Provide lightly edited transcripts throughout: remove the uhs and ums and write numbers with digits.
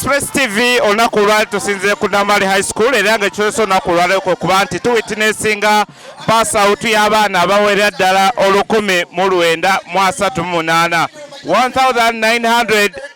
Express TV olunaku olwali tusinzire ku Nabumali High School era nga ekyoso olunaku olwaleko kuba nti tuwitnessinga pass out y'abaana abawerera ddala 1938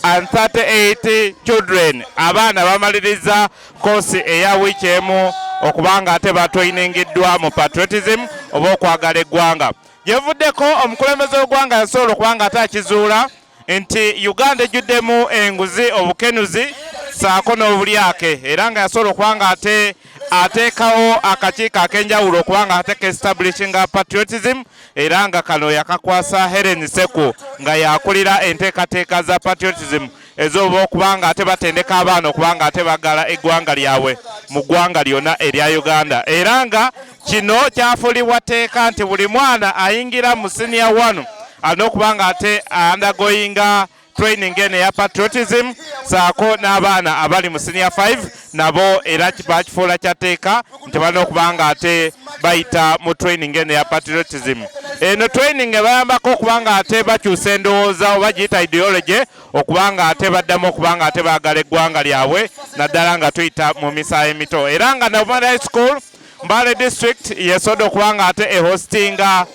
1938 children abaana bamaliriza kosi eya wiiki emu okubanga ate batweyiningiddwa mu patriotism oba okwagala eggwanga. Gyevuddeko omukulembeze w'eggwanga yasobola okubanga ate akizuula nti Uganda ejjuddemu enguzi obukenuzi saako n'obulyake era nga yasobola okubanga ate ateekawo akakiiko ak'enjawulo okubanga ate ke-establishinga patriotism era nga kano yakakwasa Helen Seku nga yakulira enteekateeka za patriotism ez'oba okubanga ate batendeka abaana okubanga ate baggala eggwanga lyabwe mu ggwanga lyonna erya Uganda era nga kino kyafuulibwa tteeka nti buli mwana ayingira mu senior 1 alina okubanga ate undergoinga training eno ya patriotism saako n'abaana abali mu senior 5 nabo era bakifuula kyateeka nti balina okubanga ate bayita mu training eno ya patriotism. Eno training ebayambako okubanga ate bakyusa endowooza oba giyita ideology okubanga ate baddamu okubanga ate baagala eggwanga lyabwe naddala nga tuyita mu misaayi emito era nga Nabumali High School Mbale District yesobodde okubanga ate ehostinga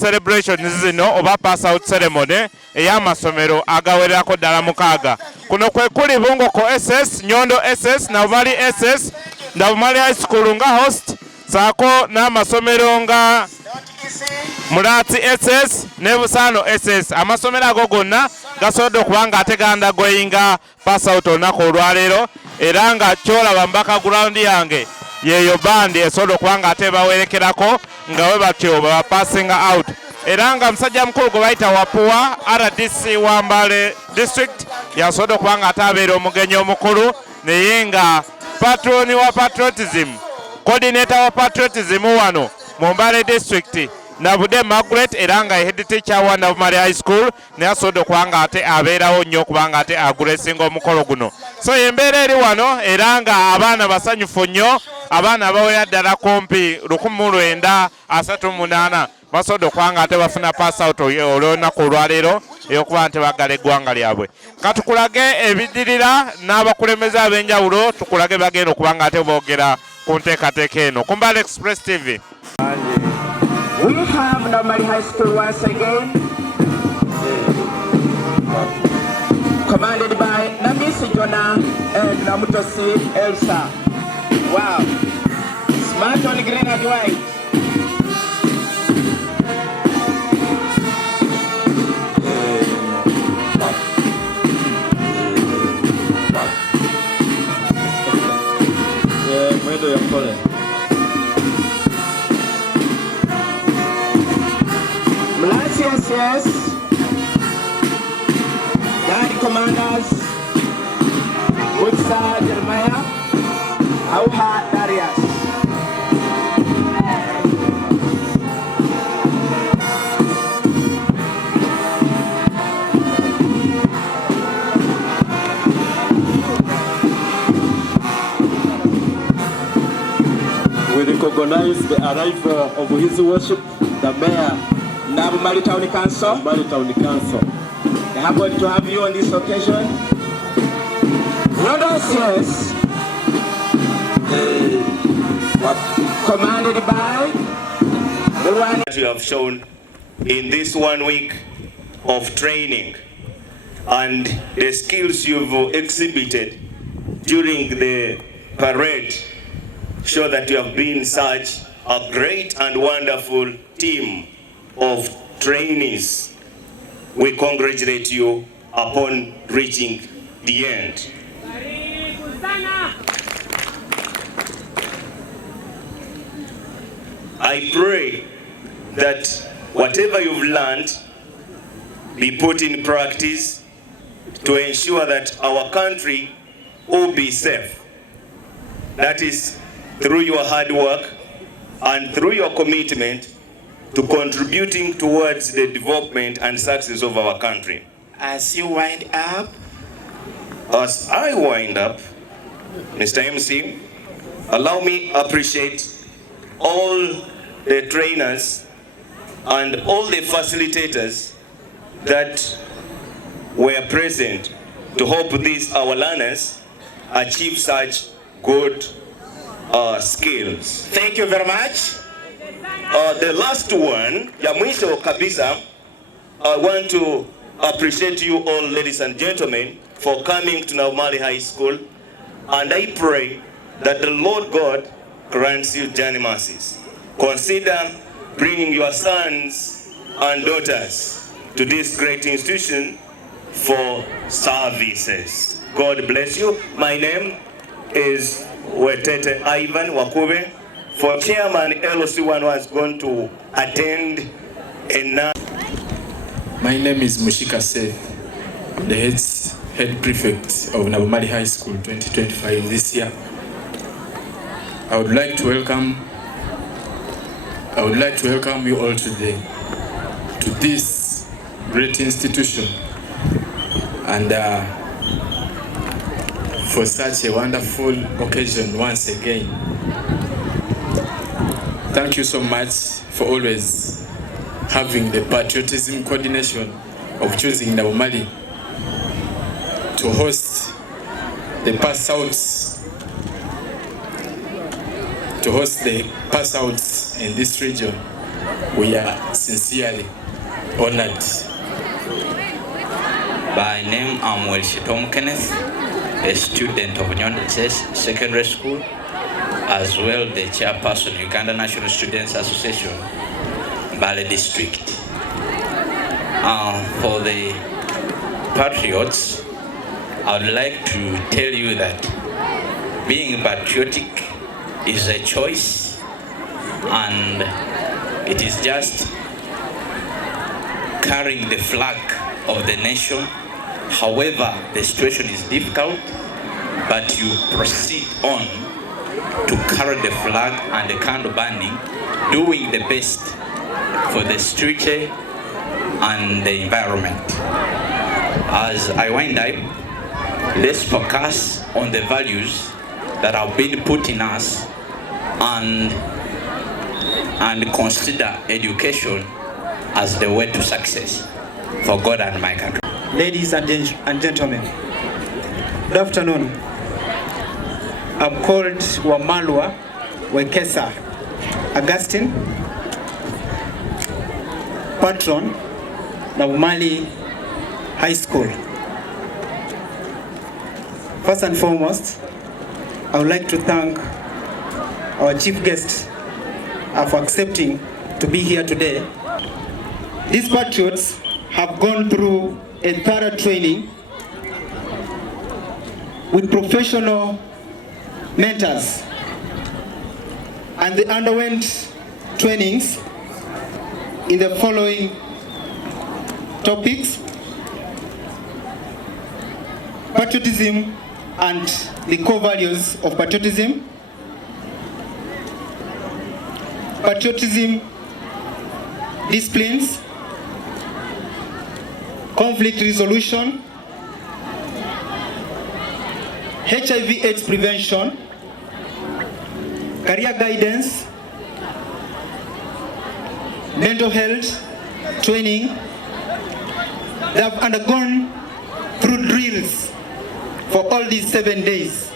celebrations zino oba pass out ceremony ey'amasomero agawererako ddala 6. Kuno kwe kuli Bungoko SS, Nyondo SS, Nabumali SS, Nabumali High School nga host saako n'amasomero nga Mulatsi SS ne Busano SS. Amasomero ago gonna gasobodde okubanga ate gandagoyinga pass out olunaku olwaleero era nga kyolaba mbaka ground yange yeyo bandi esobodde okubanga ate bawerekerako nga we batyo baba passing out era nga musajja mukulu gwe bayita Wapuwa RDC wa Mbale District yasobodde okubanga ate abeera omugenyi omukulu naye nga patroni wa patriotism coordinator wa patriotism wano mu Mbale District Nabude Margaret era nga head teacher wa Nabumali High School naye asobodde okubanga ate abeerawo nnyo okubanga ate agulesinga omukolo guno. So embeera eri wano era nga abaana basanyufu nnyo abaana abawera ddala kumpi 1938 basobodde okubanga ate bafuna pass out olw'olunaku olwaleero ey'okuba nti baggala eggwanga lyabwe. Katukulage ebiddirira n'abakulembeze ab'enjawulo tukulage bagenda okubanga ate boogera ku nteekateeka eno ku Mbale Express TV. We have Nabumali High School once again, commanded by Namisi Jonah and Namutosi Elsa. Wow, smart on green and white. Yes, Guard Commanders, Wutsa Jeremiah, Auha Darius. We recognize the arrival of His Worship, the Mayor, Nabumali Town Council. Nabumali Town Council. They are going to have you on this occasion. Lord says, commanded by the one that you have shown in this 1 week of training and the skills you've exhibited during the parade show that you have been such a great and wonderful team of trainees. We congratulate you upon reaching the end. I pray that whatever you've learned be put in practice to ensure that our country will be safe. That is through your hard work and through your commitment to contributing towards the development and success of our country. as you wind up. As I wind up, Mr. MC, allow me appreciate all the trainers and all the facilitators that were present to hope these our learners achieve such good skills. Thank you very much. The last one, ya mwisho kabisa, I want to appreciate you all, ladies and gentlemen, for coming to Nabumali High School, and I pray that the Lord God grants you journey mercies. Consider bringing your sons and daughters to this great institution for services. God bless you. My name is Wetete Ivan Wakube. For Chairman LOC1 was going to attend a... My name is Mushika Seth, the head prefect of Nabumali High School 2025 this year. I would like to welcome you all today to this great institution and for such a wonderful occasion once again. Thank you so much for always having the patriotism coordination of choosing Nabumali to host the pass outs in this region. We are sincerely honored. By name, I'm Tom Kenneth, a student of Nyondo Secondary School, as well the chairperson of Uganda National Students Association, Mbale District. For the patriots, I would like to tell you that being patriotic is a choice, and it is just carrying the flag of the nation. However, the situation is difficult, but you proceed on to carry the flag and the candle burning, doing the best for the security and the environment. As I wind up, let's focus on the values that have been put in us and consider education as the way to success for God and my country. Ladies and gentlemen, good afternoon. I'm called Wamalwa Wekesa Augustine, patron Nabumali High School. First and foremost, I would like to thank our chief guest for accepting to be here today. These patriots have gone through a thorough training with professional mentors, and they underwent trainings in the following topics: patriotism and the core values of patriotism, patriotism disciplines, conflict resolution, HIV/AIDS prevention, career guidance, mental health training. They have undergone through drills for all these 7 days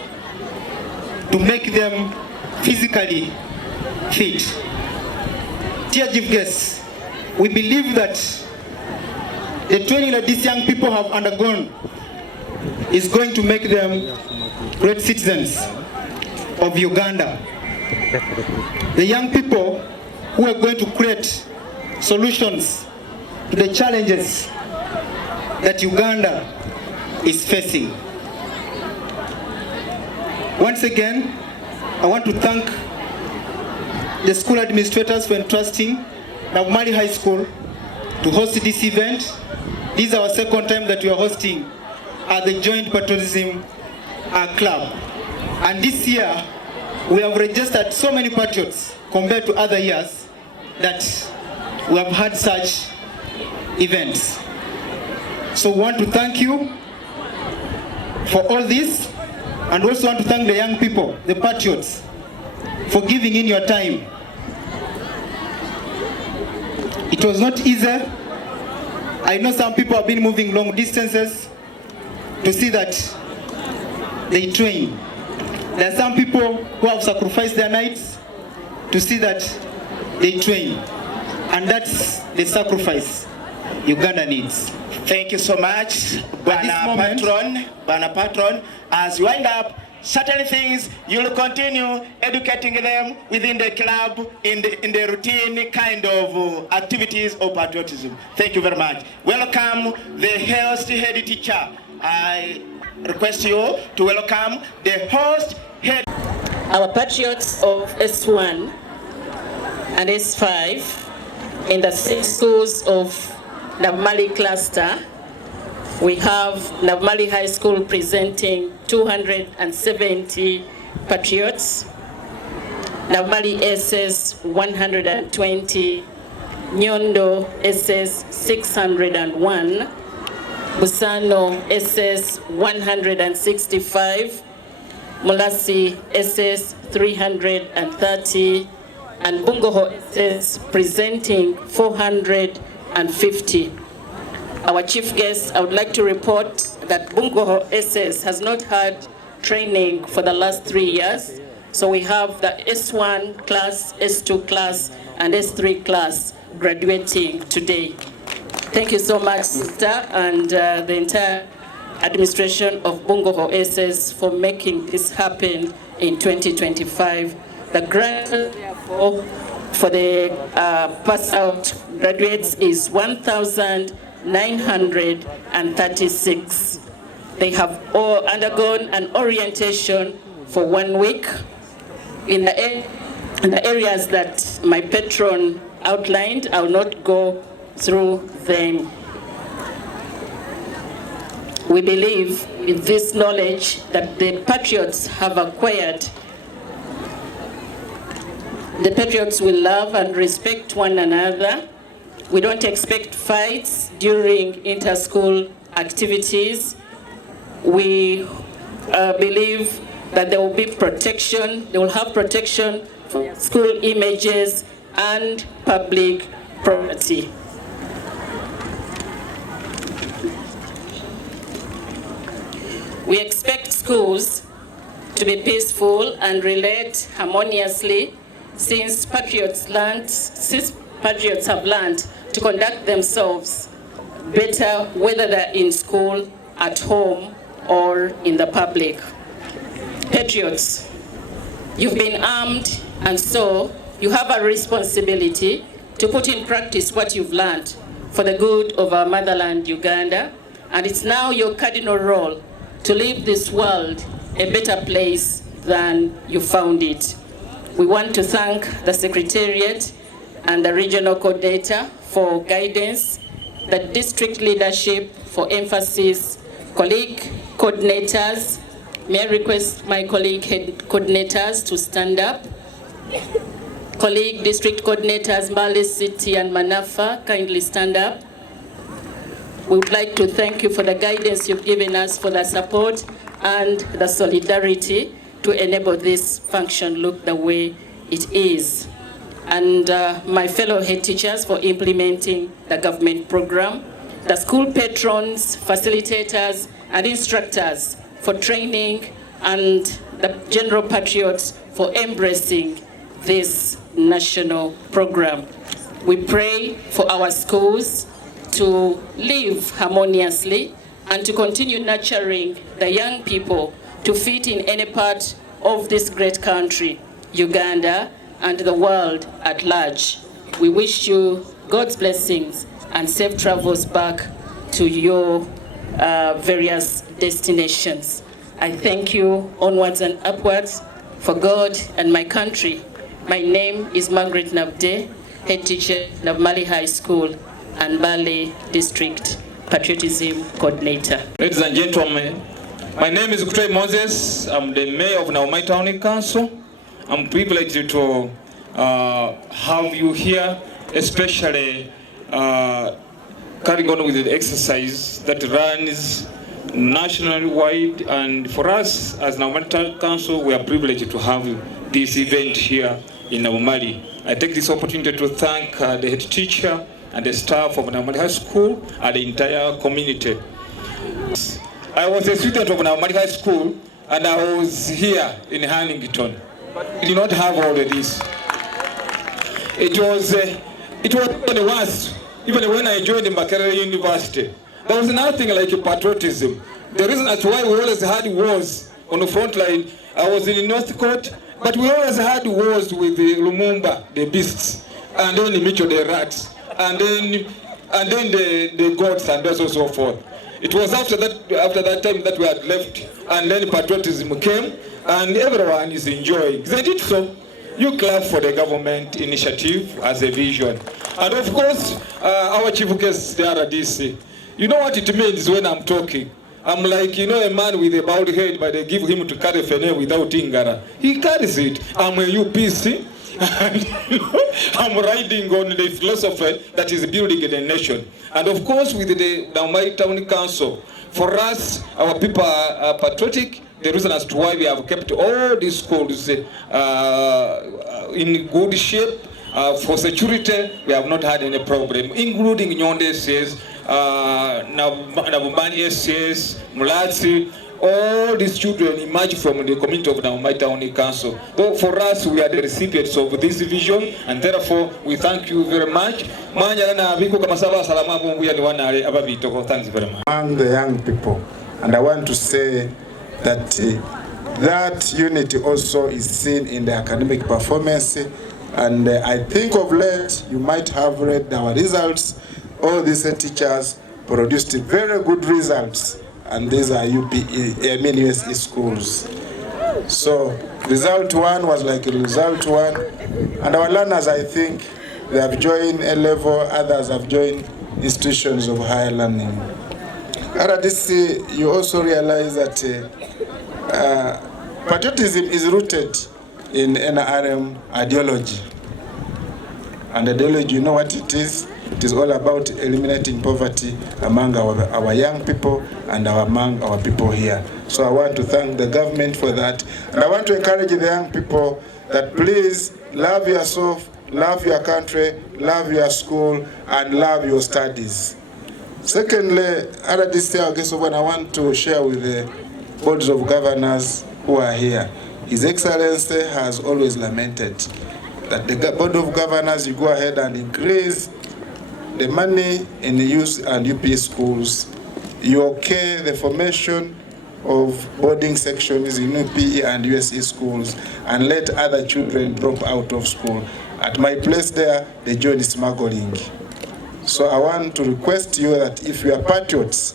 to make them physically fit. Dear chief guests, we believe that the training that these young people have undergone is going to make them great citizens of Uganda. The young people who are going to create solutions to the challenges that Uganda is facing. Once again, I want to thank the school administrators for entrusting Nabumali High School to host this event. This is our second time that we are hosting the Joint Patriotism Club. And this year, we have registered so many patriots compared to other years that we have had such events. So we want to thank you for all this, and also want to thank the young people, the patriots, for giving in your time. It was not easy. I know some people have been moving long distances to see that they train. There are some people who have sacrificed their nights to see that they train. And that's the sacrifice Uganda needs. Thank you so much, Bana Patron. As you wind up, certain things you'll continue educating them within the club in the routine kind of activities of patriotism. Thank you very much. Welcome the host head teacher. I request you to welcome the host head. Our patriots of S1 and S5 in the 6 schools of Nabumali cluster, we have Nabumali High School presenting 270 patriots, Nabumali SS 120, Nyondo SS 601, Busano SS 165, Mulasi SS 330, and Bungoho SS presenting 450. Our chief guest, I would like to report that Bungoho SS has not had training for the last 3 years. So we have the S1 class, S2 class, and S3 class graduating today. Thank you so much, sister, and the entire administration of Bungoho SS for making this happen in 2025. The grant, therefore, for the pass out graduates is 1,936. They have all undergone an orientation for 1 week in the areas that my patron outlined. I will not go through them. We believe with this knowledge that the patriots have acquired, the patriots will love and respect one another. We don't expect fights during inter-school activities. We believe that there will be protection, they will have protection for school images and public property. We expect schools to be peaceful and relate harmoniously since patriots have learned to conduct themselves better whether they're in school, at home, or in the public. Patriots, you've been armed, and so you have a responsibility to put in practice what you've learned for the good of our motherland, Uganda, and it's now your cardinal role to leave this world a better place than you found it. We want to thank the Secretariat and the Regional Coordinator for guidance, the district leadership for emphasis, colleague coordinators. May I request my colleague head coordinators to stand up? Colleague district coordinators, Mbale City and Manafa, kindly stand up. We would like to thank you for the guidance you've given us, for the support and the solidarity to enable this function look the way it is. And my fellow head teachers for implementing the government program, the school patrons, facilitators, and instructors for training, and the general patriots for embracing this national program. We pray for our schools to live harmoniously and to continue nurturing the young people to fit in any part of this great country, Uganda, and the world at large. We wish you God's blessings and safe travels back to your various destinations. I thank you onwards and upwards for God and my country. My name is Margaret Nabde, head teacher, Nabumali High School and Mbale District Patriotism Coordinator. Ladies and gentlemen, my name is Kutwe Moses. I'm the mayor of Nabumali Town Council. I'm privileged to have you here, especially carrying on with the exercise that runs nationally wide. And for us as Nabumali Town Council, we are privileged to have this event here in Nabumali. I take this opportunity to thank the head teacher and the staff of Nabumali High School and the entire community. I was a student of Nabumali High School, and I was here in Huntington. We did not have all of this. It was even worse. Even when I joined Mbale University, there was nothing like patriotism. The reason as to why we always had wars on the front line, I was in Northcote, but we always had wars with the Lumumba, the beasts, and then the Micho, the rats, and then the gods, and so forth. It was after that time that we had left, and then patriotism came, and everyone is enjoying. Isn't it so? You clap for the government initiative as a vision. And of course, our chief guest, the RDC, you know what it means when I'm talking. I'm like, a man with a bowed head, but they give him to carry fene without ingara. He carries it. I'm a UPC, and I'm riding on the philosophy that is building the nation. And of course, with the Nabumali Town Council, for us, our people are patriotic. The reason as to why we have kept all these schools in good shape. For security, we have not had any problem, including Nyonde says, Nabumali says, Mulatsi, all these children emerge from the community of Nabumali Town Council. So for us, we are the recipients of this vision, and therefore we thank you very much. Thanks very much. Among the young people, and I want to say that that unity also is seen in the academic performance. And I think of late, you might have read our results. All these teachers produced very good results, and these are USE schools. So result one was like result one, and our learners, I think, they have joined A level, others have joined institutions of higher learning. RDC, you also realize that patriotism is rooted in NRM ideology. And ideology, you know what it is? It is all about eliminating poverty among our young people and among our people here. So I want to thank the government for that. And I want to encourage the young people that please love yourself, love your country, love your school, and love your studies. Secondly, RDC, I want to share with the boards of governors who are here. His Excellency has always lamented that the Board of Governors, you go ahead and increase the money in the youth and UP schools. You okay the formation of boarding sections in UP and USE schools, and let other children drop out of school. At my place there, they join smuggling. So I want to request you that if you are patriots,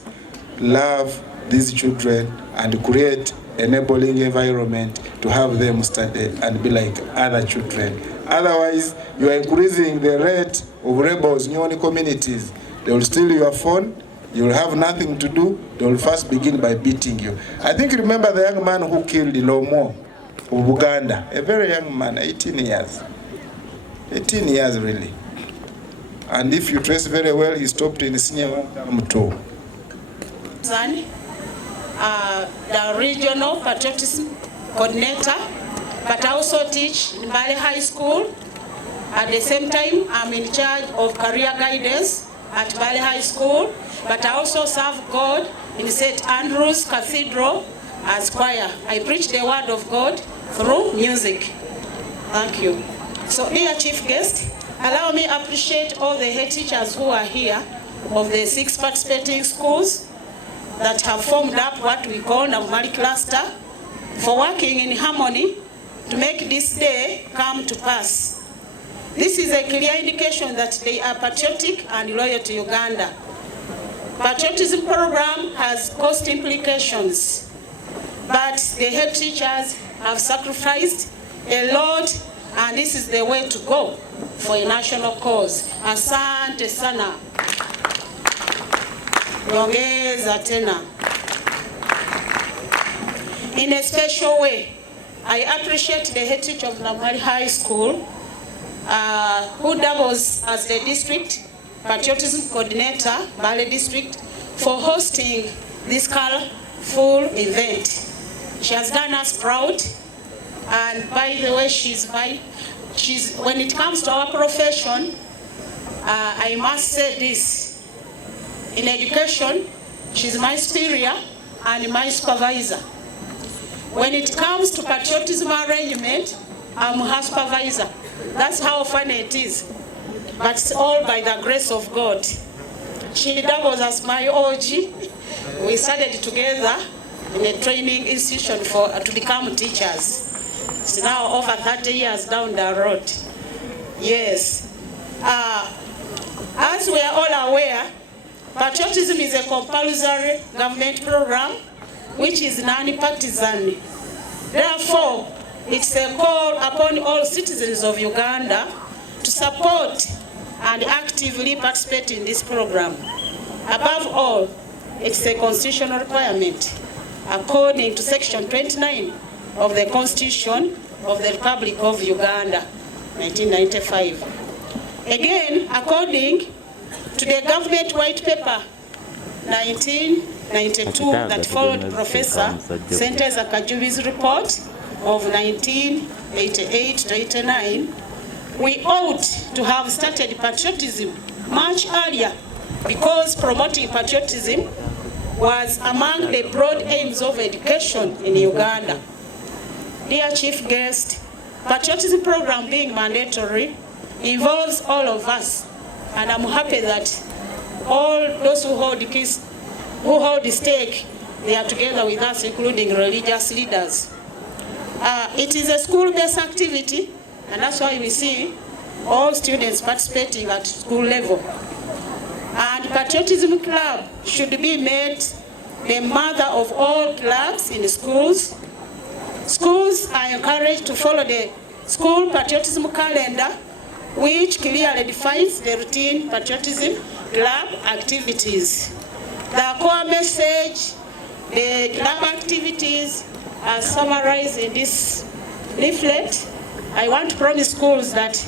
love these children and create enabling environment to have them study and be like other children. Otherwise, you are increasing the rate of rebels in your own communities. They will steal your phone, you will have nothing to do, they will first begin by beating you. I think you remember the young man who killed Lomo of Uganda, a very young man, 18 years. 18 years really. And if you trace very well, he stopped in senior term 2. The regional patriotism coordinator, but I also teach in Mbale High School. At the same time, I'm in charge of career guidance at Mbale High School, but I also serve God in St. Andrew's Cathedral as choir. I preach the word of God through music. Thank you. So, dear chief guest, allow me to appreciate all the head teachers who are here of the 6 participating schools that have formed up what we call Nabumali cluster for working in harmony to make this day come to pass. This is a clear indication that they are patriotic and loyal to Uganda. Patriotism program has cost implications, but the head teachers have sacrificed a lot, and this is the way to go for a national cause. Asante sana. Yongeza tena. In a special way, I appreciate the head teacher of Nabumali High School, who doubles as the district patriotism coordinator, Mbale District, for hosting this colorful event. She has done us proud, and by the way, when it comes to our profession, I must say this. In education, she's my superior, and my supervisor. When it comes to patriotism arrangement, I'm her supervisor. That's how funny it is. But it's all by the grace of God. She doubles as my OG. We started together in a training institution to become teachers. It's now over 30 years down the road. Yes. As we are all aware, patriotism is a compulsory government program which is non-partisan. Therefore, it's a call upon all citizens of Uganda to support and actively participate in this program. Above all, it's a constitutional requirement according to Section 29 of the Constitution of the Republic of Uganda, 1995. Again, according to the government white paper 1992 that followed Professor Senteza Kajubi's report of 1988-89, we ought to have started patriotism much earlier because promoting patriotism was among the broad aims of education in Uganda. Dear Chief Guest, patriotism program being mandatory involves all of us, and I'm happy that all those who hold the stake, they are together with us, including religious leaders. It is a school-based activity, and that's why we see all students participating at school level. And Patriotism Club should be made the mother of all clubs in the schools. Schools are encouraged to follow the school patriotism calendar, which clearly defines the routine patriotism club activities. The core message, the club activities are summarized in this leaflet. I want to promise schools that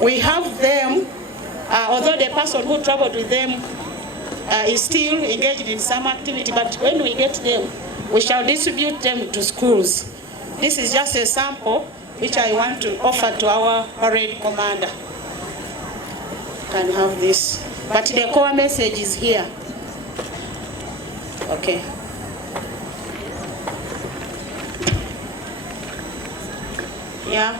we have them, although the person who traveled with them is still engaged in some activity, but when we get them, we shall distribute them to schools. This is just a sample which I want to offer to our parade commander. Can have this, but the core message is here. Okay. Yeah.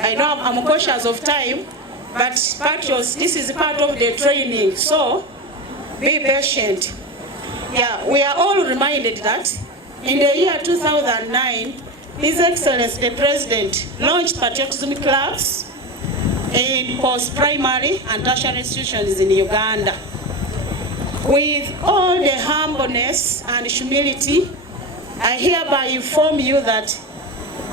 I know I'm cautious of time, but patriots, this is part of the training, so be patient. Yeah, we are all reminded that in the year 2009, His Excellency the President launched patriotism clubs in post-primary and tertiary institutions in Uganda. With all the humbleness and humility, I hereby inform you that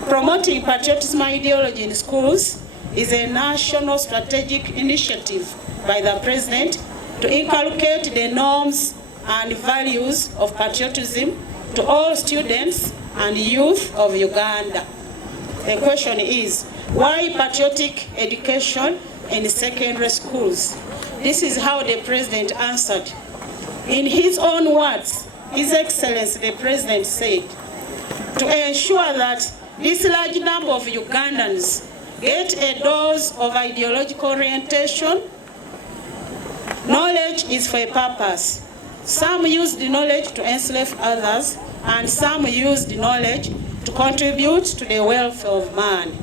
promoting patriotism ideology in schools is a national strategic initiative by the President to inculcate the norms and values of patriotism to all students and youth of Uganda. The question is, why patriotic education in secondary schools? This is how the President answered. In his own words, His Excellency the President said, to ensure that this large number of Ugandans get a dose of ideological orientation, knowledge is for a purpose. Some use the knowledge to enslave others, and some use the knowledge to contribute to the welfare of man.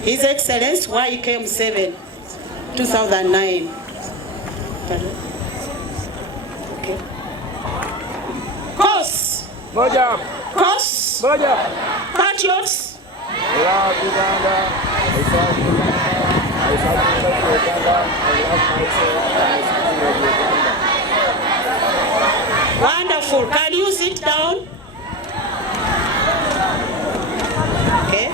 His Excellency YKM 7, 2009. Okay. Cause. Cause. Patriots. Love Uganda. I love Uganda. I love myself. Wonderful. Can you sit down? Okay.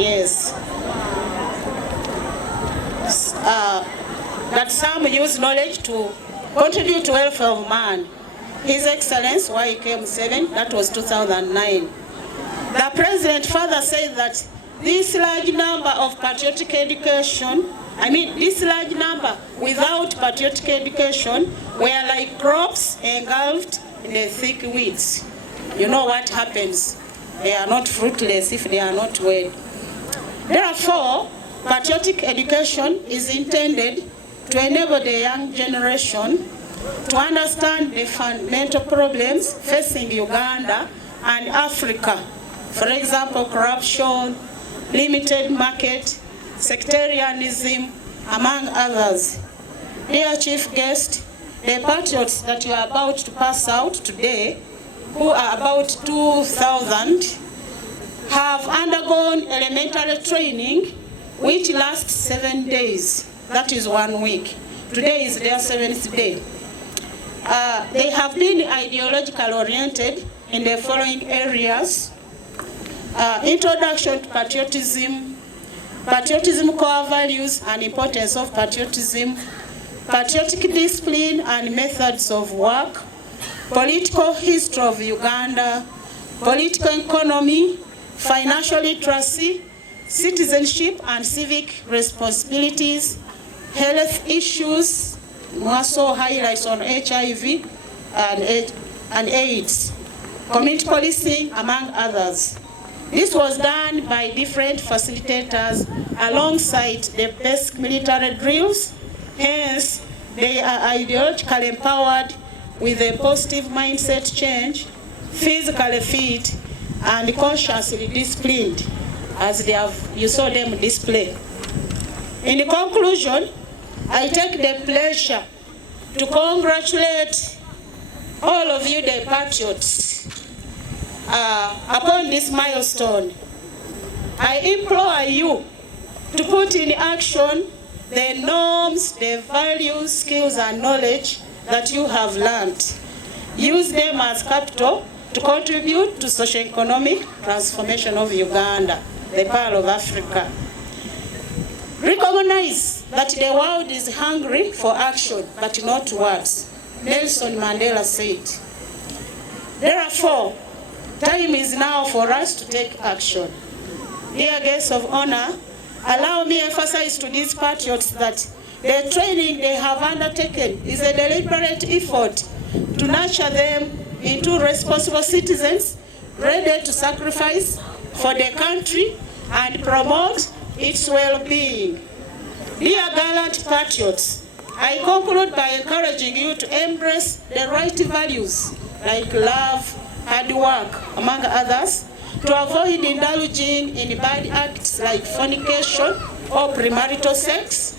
Yes. That some use knowledge to contribute to welfare of man. His Excellency YKM 7, that was 2009. The President further said that this large number of patriotic education, this large number without patriotic education were like crops engulfed in the thick weeds. You know what happens? They are not fruitless if they are not well. Therefore, patriotic education is intended to enable the young generation to understand the fundamental problems facing Uganda and Africa. For example, corruption, limited market, sectarianism, among others. Dear Chief Guest, the patriots that you are about to pass out today, who are about 2,000, have undergone elementary training which lasts 7 days. That is 1 week. Today is their 7th day. They have been ideological oriented in the following areas: introduction to patriotism, patriotism core values and importance of patriotism, patriotic discipline and methods of work, political history of Uganda, political economy, financial literacy, citizenship and civic responsibilities, health issues, also highlights on HIV and AIDS, community policing, among others. This was done by different facilitators alongside the basic military drills. Hence, they are ideologically empowered with a positive mindset change, physically fit, and consciously disciplined, as you saw them display. In conclusion, I take the pleasure to congratulate all of you, the patriots, upon this milestone. I implore you to put in action the norms, the values, skills, and knowledge that you have learned. Use them as capital to contribute to socio-economic transformation of Uganda, the Pearl of Africa. Recognize that the world is hungry for action, but not words. Nelson Mandela said. Therefore, time is now for us to take action. Dear guests of honor, allow me to emphasize to these patriots that the training they have undertaken is a deliberate effort to nurture them into responsible citizens, ready to sacrifice for the country and promote its well-being. Dear gallant patriots, I conclude by encouraging you to embrace the right values like love, hard work, among others, to avoid indulging in bad acts like fornication or premarital sex,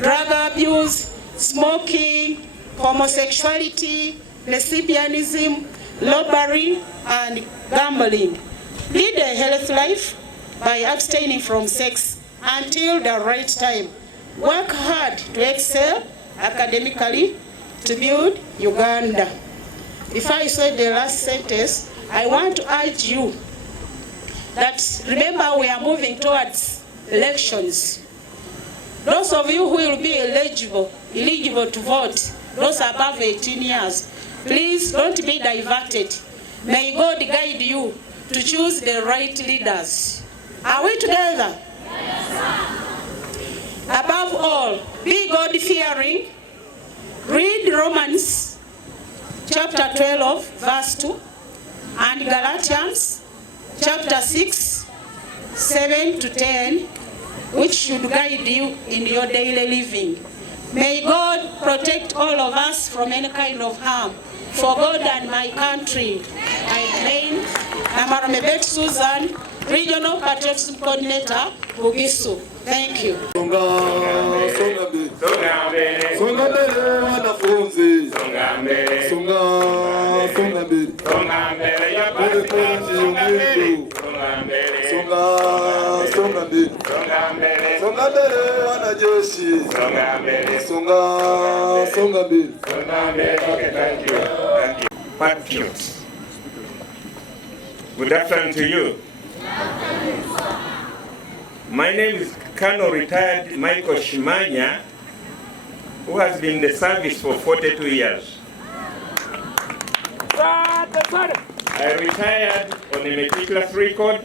drug abuse, smoking, homosexuality, lesbianism, robbery, and gambling. Lead a healthy life by abstaining from sex until the right time. Work hard to excel academically to build Uganda. If I say the last sentence, I want to urge you that remember we are moving towards elections. Those of you who will be eligible to vote, those above 18 years, please don't be diverted. May God guide you to choose the right leaders. Are we together? Yes, sir. Above all, be God-fearing. Read Romans chapter 12, verse 2, and Galatians chapter 6, 7 to 10, which should guide you in your daily living. May God protect all of us from any kind of harm. For God and my country, I remain Nabumali Susan, Regional Patriotism Coordinator, Bugisu. Thank you. Patriots. Good afternoon to you. My name is Colonel Retired Michael Shimanya, who has been in the service for 42 years. I retired on a meticulous record,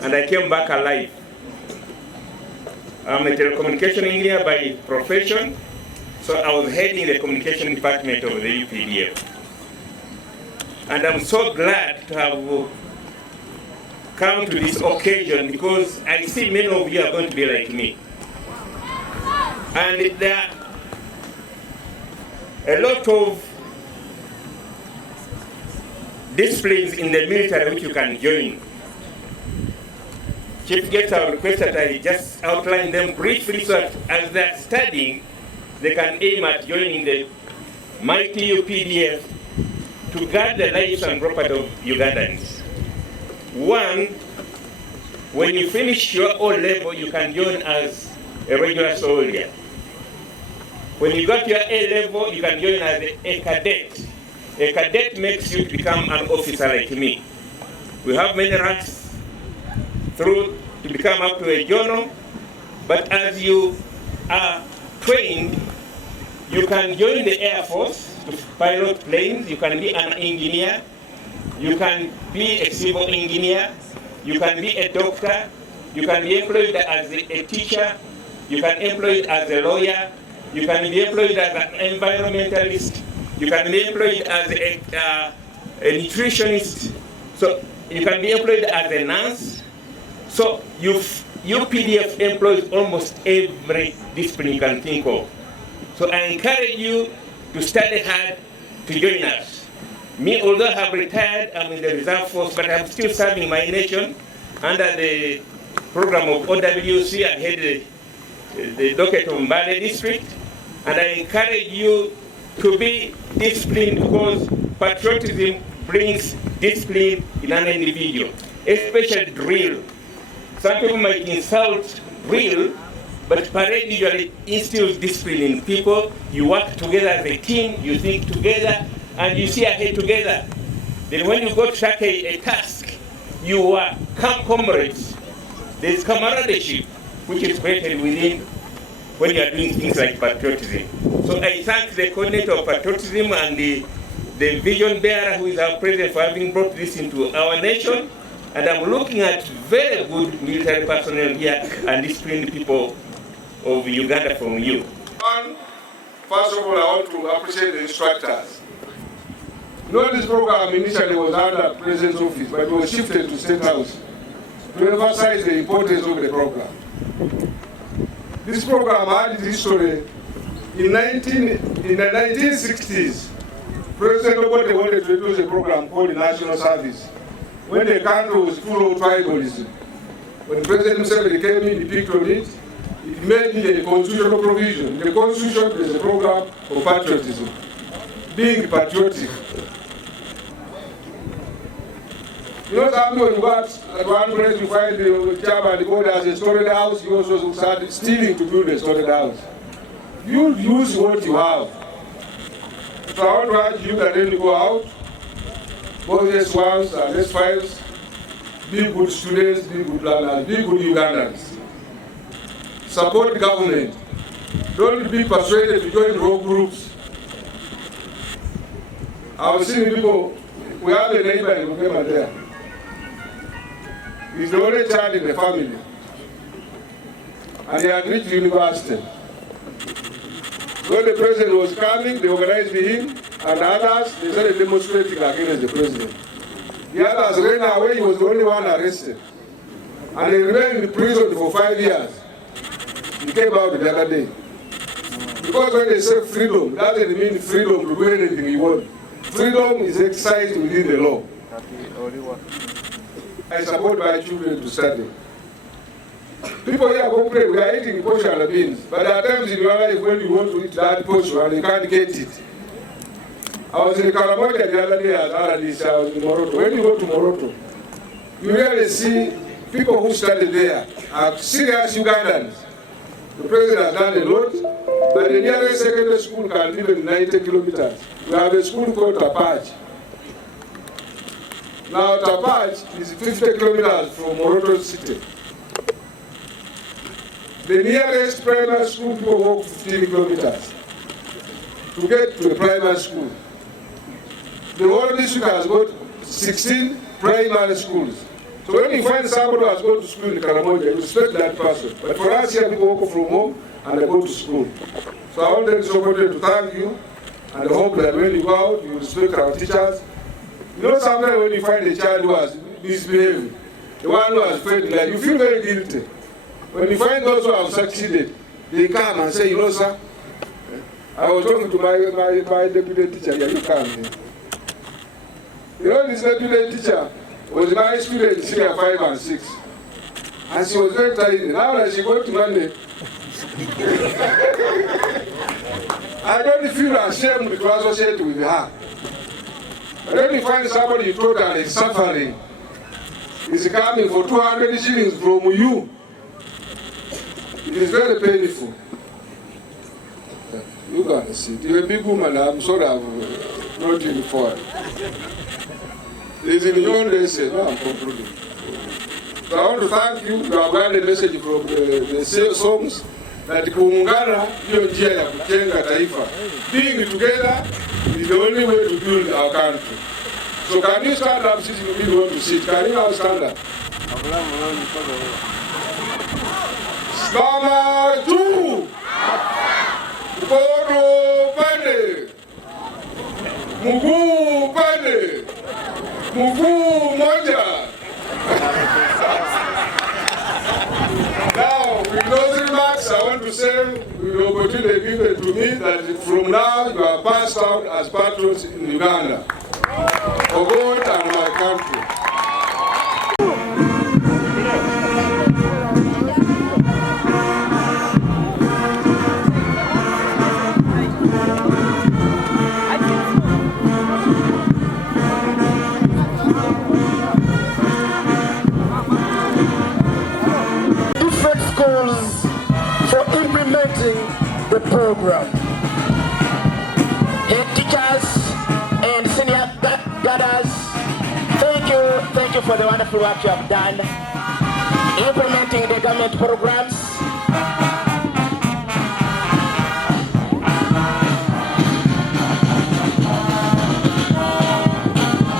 and I came back alive. I'm a telecommunication engineer by profession, so I was heading the communication department of the UPDF. And I'm so glad to have come to this occasion because I see many of you are going to be like me. And there are a lot of disciplines in the military which you can join. Chief Guest, I request that I just outline them briefly so that as they're studying, they can aim at joining the mighty UPDF to guard the lives and property of Ugandans. One, when you finish your O level, you can join as a regular soldier. When you got your A level, you can join as a cadet. A cadet makes you become an officer like me. We have many ranks through to become up to a journal, but as you are trained, you can join the Air Force to pilot planes, you can be an engineer, you can be a civil engineer, you can be a doctor, you can be employed as a teacher, you can be employed as a lawyer, you can be employed as an environmentalist, you can be employed as a nutritionist, so you can be employed as a nurse. So UPDF employs almost every discipline you can think of. So I encourage you to study hard to join us. Me, although I have retired, I'm in the reserve force, but I'm still serving my nation under the program of OWC. I head the docket of Mbale District, and I encourage you to be disciplined because patriotism brings discipline in an individual, especially drill. Some people might insult drill, but parade usually instills discipline in people. You work together as a team, you think together, and you see ahead together. Then when you go to track a task, you are comrades. There's camaraderie, which is created within when you are doing things like patriotism. So I thank the coordinator of patriotism and the vision bearer who is our president for having brought this into our nation. And I'm looking at very good military personnel here and disciplined people of Uganda from you. First of all, I want to appreciate the instructors. You know, this program initially was under President's office, but it was shifted to State House to emphasize the importance of the program. This program had its history in the 1960s. President Obote wanted to introduce a program called the National Service, when the country was full of tribalism. When President Museveni came in, he picked on it. It made it a constitutional provision. In the Constitution, there's a program for patriotism, being patriotic. You know, something when you got at one place, you find the chairman, the board has a storage house, you also start stealing to build a storage house. You use what you have. So I want to urge you that when you go out, both S1s and S5s, be good students, be good learners, be good Ugandans. Support the government. Don't be persuaded to join rogue groups. I was seeing people, we have a neighbor in Bukema there. He's the only child in the family. And he had reached university. When the president was coming, they organized him and others, they started demonstrating against the president. The others ran away, he was the only one arrested. And he remained in prison for 5 years. He came out the other day. Because when they say freedom, that doesn't mean freedom to do anything you want. Freedom is exercised within the law. I support my children to study. People here complain, we are eating portion of beans, but there are times in your life when you want to eat that portion and you can't get it. I was in Karamoja the other day as Aradis, I was in Moroto. When you go to Moroto, you really see people who study there are serious Ugandans. The president has done a lot, but the nearest secondary school can live in 90 kilometers. We have a school called Tapaj. Now Tapaj is 50 kilometers from Moroto city. The nearest primary school, people walk 15 kilometers to get to a primary school. The whole district has got 16 primary schools. So when you find somebody who has gone to school in Karamoja, you respect that person. But for us here, people walk from home and they go to school. So I want this opportunity to thank you, and I hope that when you go out, you respect our teachers. You know, sometimes when you find a child who has misbehaved, the one who has failed, like, you feel very guilty. When you find those who have succeeded, they come and say, you know, sir, I was talking to my deputy teacher here. You come here. You know, this deputy teacher was my student senior 5 and 6. And she was very tiny. Now that she got to Monday, I don't feel ashamed to associate with her. But when you find somebody you told her is suffering, is coming for 200 shillings from you, it is very painful. You can see, you're a big woman, I'm sorry I'm not in for it. It's in your own lesson, now I'm concluding. So I want to thank you. You have got a message from the songs that kuungana hiyo njia ya kujenga taifa. Being together is the only way to build our country. So can you stand up since you really want to sit? Can you now stand up? Mama juu. Mkono pande. Mguu pande. Mguu moja. Now, with those remarks, I want to say, with the opportunity given to me, that from now you are passed out as patriots in Uganda, for God and my country. The program. Head teachers and senior gathers, thank you for the wonderful work you have done implementing the government programs